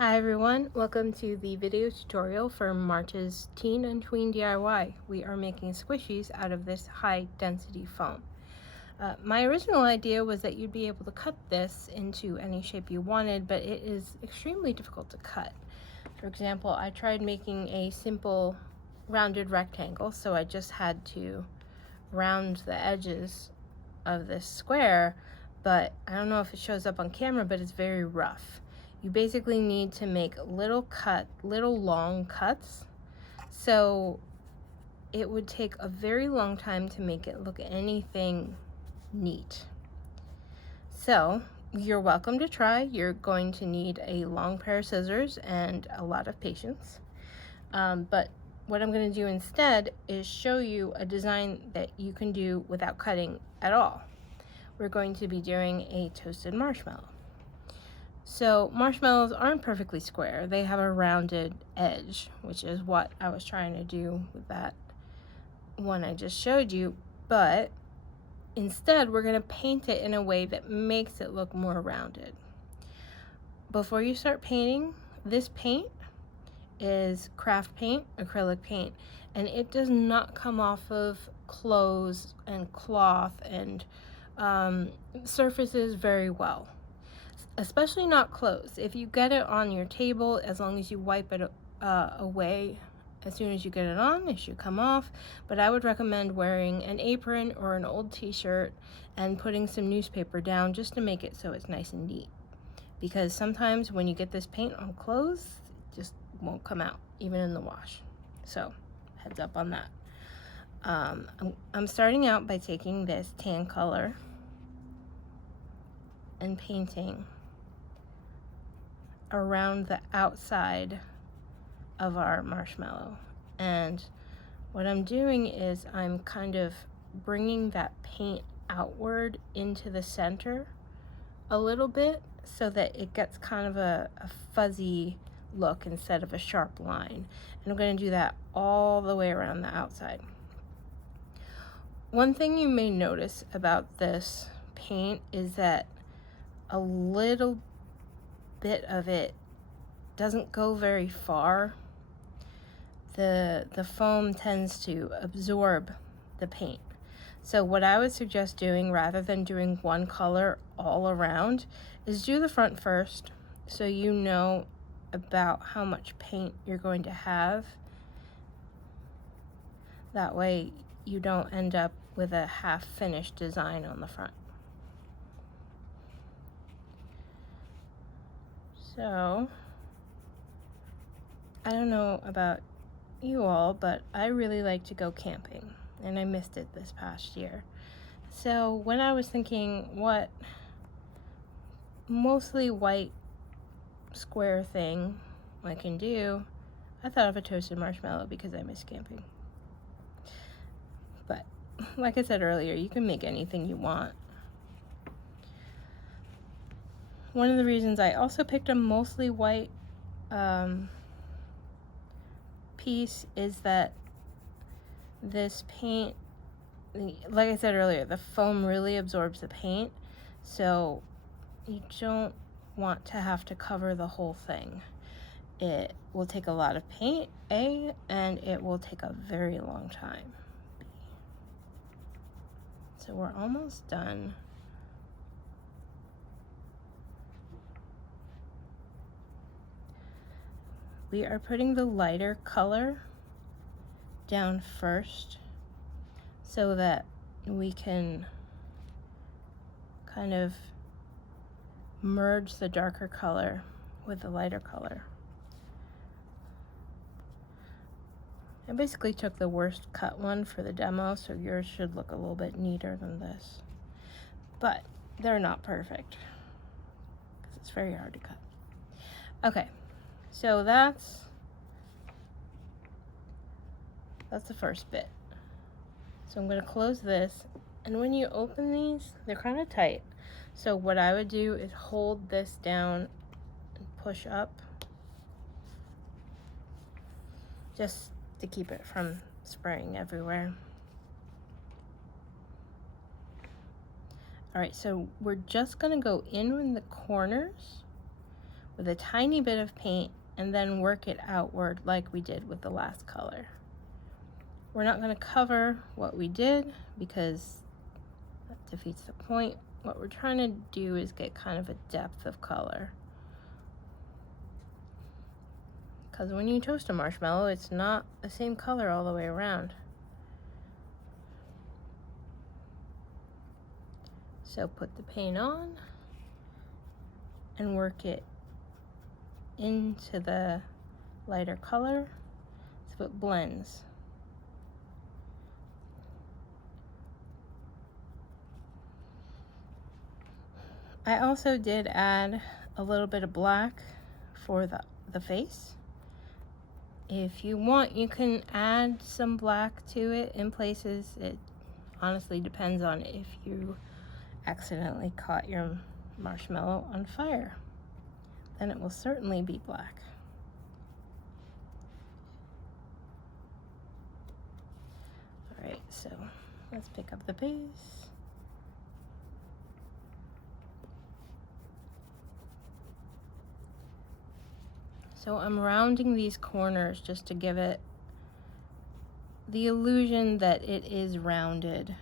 Hi everyone, welcome to the video tutorial for March's Teen and Tween DIY. We are making squishies out of this high density foam. My original idea was that you'd be able to cut this into any shape you wanted, but it is extremely difficult to cut. For example, I tried making a simple rounded rectangle, so I just had to round the edges of this square, but I don't know if it shows up on camera, but it's very rough. You basically need to make little long cuts, so it would take a very long time to make it look anything neat. So you're welcome to try. You're going to need a long pair of scissors and a lot of patience. But what I'm going to do instead is show you a design that you can do without cutting at all. We're going to be doing a toasted marshmallow. So marshmallows aren't perfectly square. They have a rounded edge, which is what I was trying to do with that one I just showed you. But instead, we're going to paint it in a way that makes it look more rounded. Before you start painting, this paint is craft paint, acrylic paint, and it does not come off of clothes and cloth and surfaces very well. Especially not clothes. If you get it on your table, as long as you wipe it away as soon as you get it on, it should come off. But I would recommend wearing an apron or an old t-shirt and putting some newspaper down just to make it so it's nice and neat. Because sometimes when you get this paint on clothes, it just won't come out, even in the wash. So heads up on that. I'm starting out by taking this tan color and painting around the outside of our marshmallow. And what I'm doing is I'm kind of bringing that paint outward into the center a little bit so that it gets kind of a fuzzy look instead of a sharp line. And I'm going to do that all the way around the outside. One thing you may notice about this paint is that a little bit of it doesn't go very far. The foam tends to absorb the paint. So what I would suggest doing, rather than doing one color all around, is do the front first so you know about how much paint you're going to have. That way you don't end up with a half-finished design on the front. So, I don't know about you all, but I really like to go camping, and I missed it this past year. So when I was thinking what mostly white square thing I can do, I thought of a toasted marshmallow because I miss camping. But like I said earlier, you can make anything you want. One of the reasons I also picked a mostly white piece is that this paint, like I said earlier, the foam really absorbs the paint, so you don't want to have to cover the whole thing. It will take a lot of paint, A, and it will take a very long time, B. So we're almost done. We are putting the lighter color down first so that we can kind of merge the darker color with the lighter color. I basically took the worst cut one for the demo, so yours should look a little bit neater than this. But they're not perfect because it's very hard to cut. Okay, so that's the first bit. So I'm going to close this, and when you open these, they're kind of tight. So what I would do is hold this down and push up just to keep it from spraying everywhere. All right, so we're just going to go in the corners with a tiny bit of paint and then work it outward like we did with the last color. We're not going to cover what we did because that defeats the point. What we're trying to do is get kind of a depth of color. Because when you toast a marshmallow, it's not the same color all the way around. So put the paint on and work it into the lighter color so it blends. I also did add a little bit of black for the face. If you want, you can add some black to it in places. It honestly depends on if you accidentally caught your marshmallow on fire. Then it will certainly be black. All right, so let's pick up the base. So I'm rounding these corners just to give it the illusion that it is rounded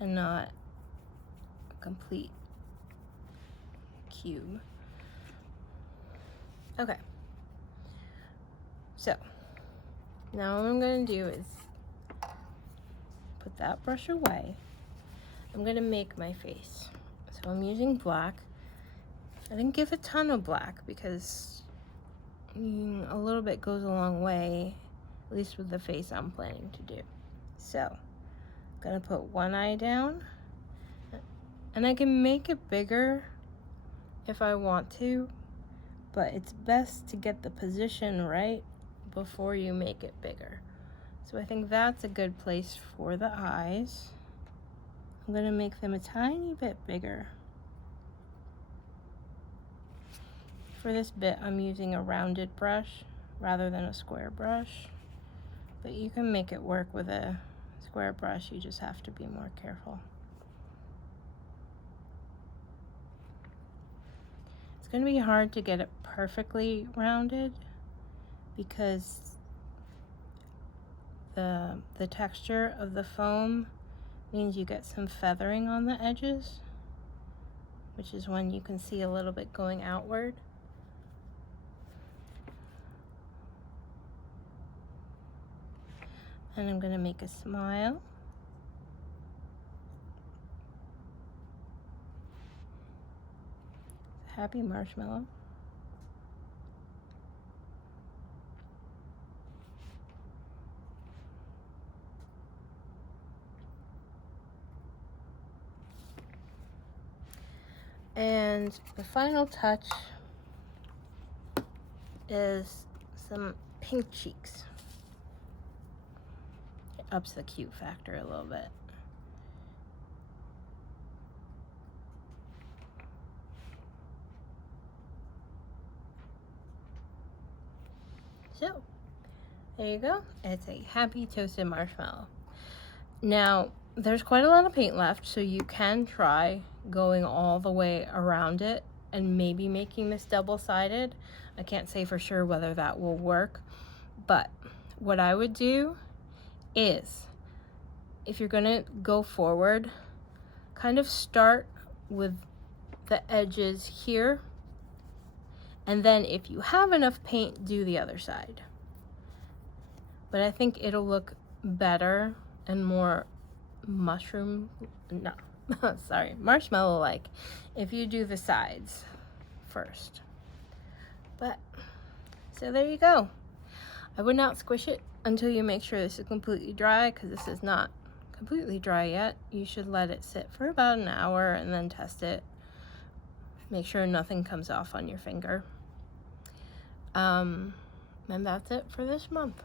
and not a complete cube. Okay. So now what I'm going to do is put that brush away. I'm going to make my face. So I'm using black. I didn't give a ton of black because a little bit goes a long way, at least with the face I'm planning to do. So I'm gonna put one eye down, and I can make it bigger if I want to, but it's best to get the position right before you make it bigger. So I think that's a good place for the eyes. I'm gonna make them a tiny bit bigger. For this bit, I'm using a rounded brush rather than a square brush, but you can make it work with a square brush. You just have to be more careful. It's going to be hard to get it perfectly rounded because the texture of the foam means you get some feathering on the edges, which is when you can see a little bit going outward. And I'm going to make a smile. Happy marshmallow. And the final touch is some pink cheeks. It ups the cute factor a little bit. So, there you go. It's a happy toasted marshmallow. Now, there's quite a lot of paint left, so you can try going all the way around it and maybe making this double-sided. I can't say for sure whether that will work, but what I would do is, if you're gonna go forward, kind of start with the edges here, and then if you have enough paint, do the other side. But I think it'll look better and more marshmallow-like if you do the sides first. But, so there you go. I would not squish it until you make sure this is completely dry, because this is not completely dry yet. You should let it sit for about an hour and then test it. Make sure nothing comes off on your finger. And that's it for this month.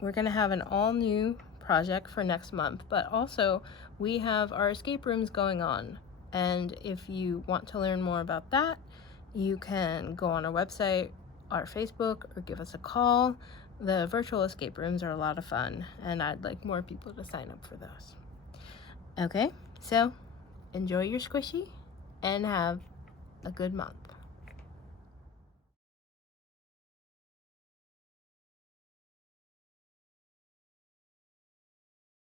We're gonna have an all new project for next month, but also we have our escape rooms going on. And if you want to learn more about that, you can go on our website, our Facebook, or give us a call. The virtual escape rooms are a lot of fun, and I'd like more people to sign up for those. Okay, so enjoy your squishy and have a good month.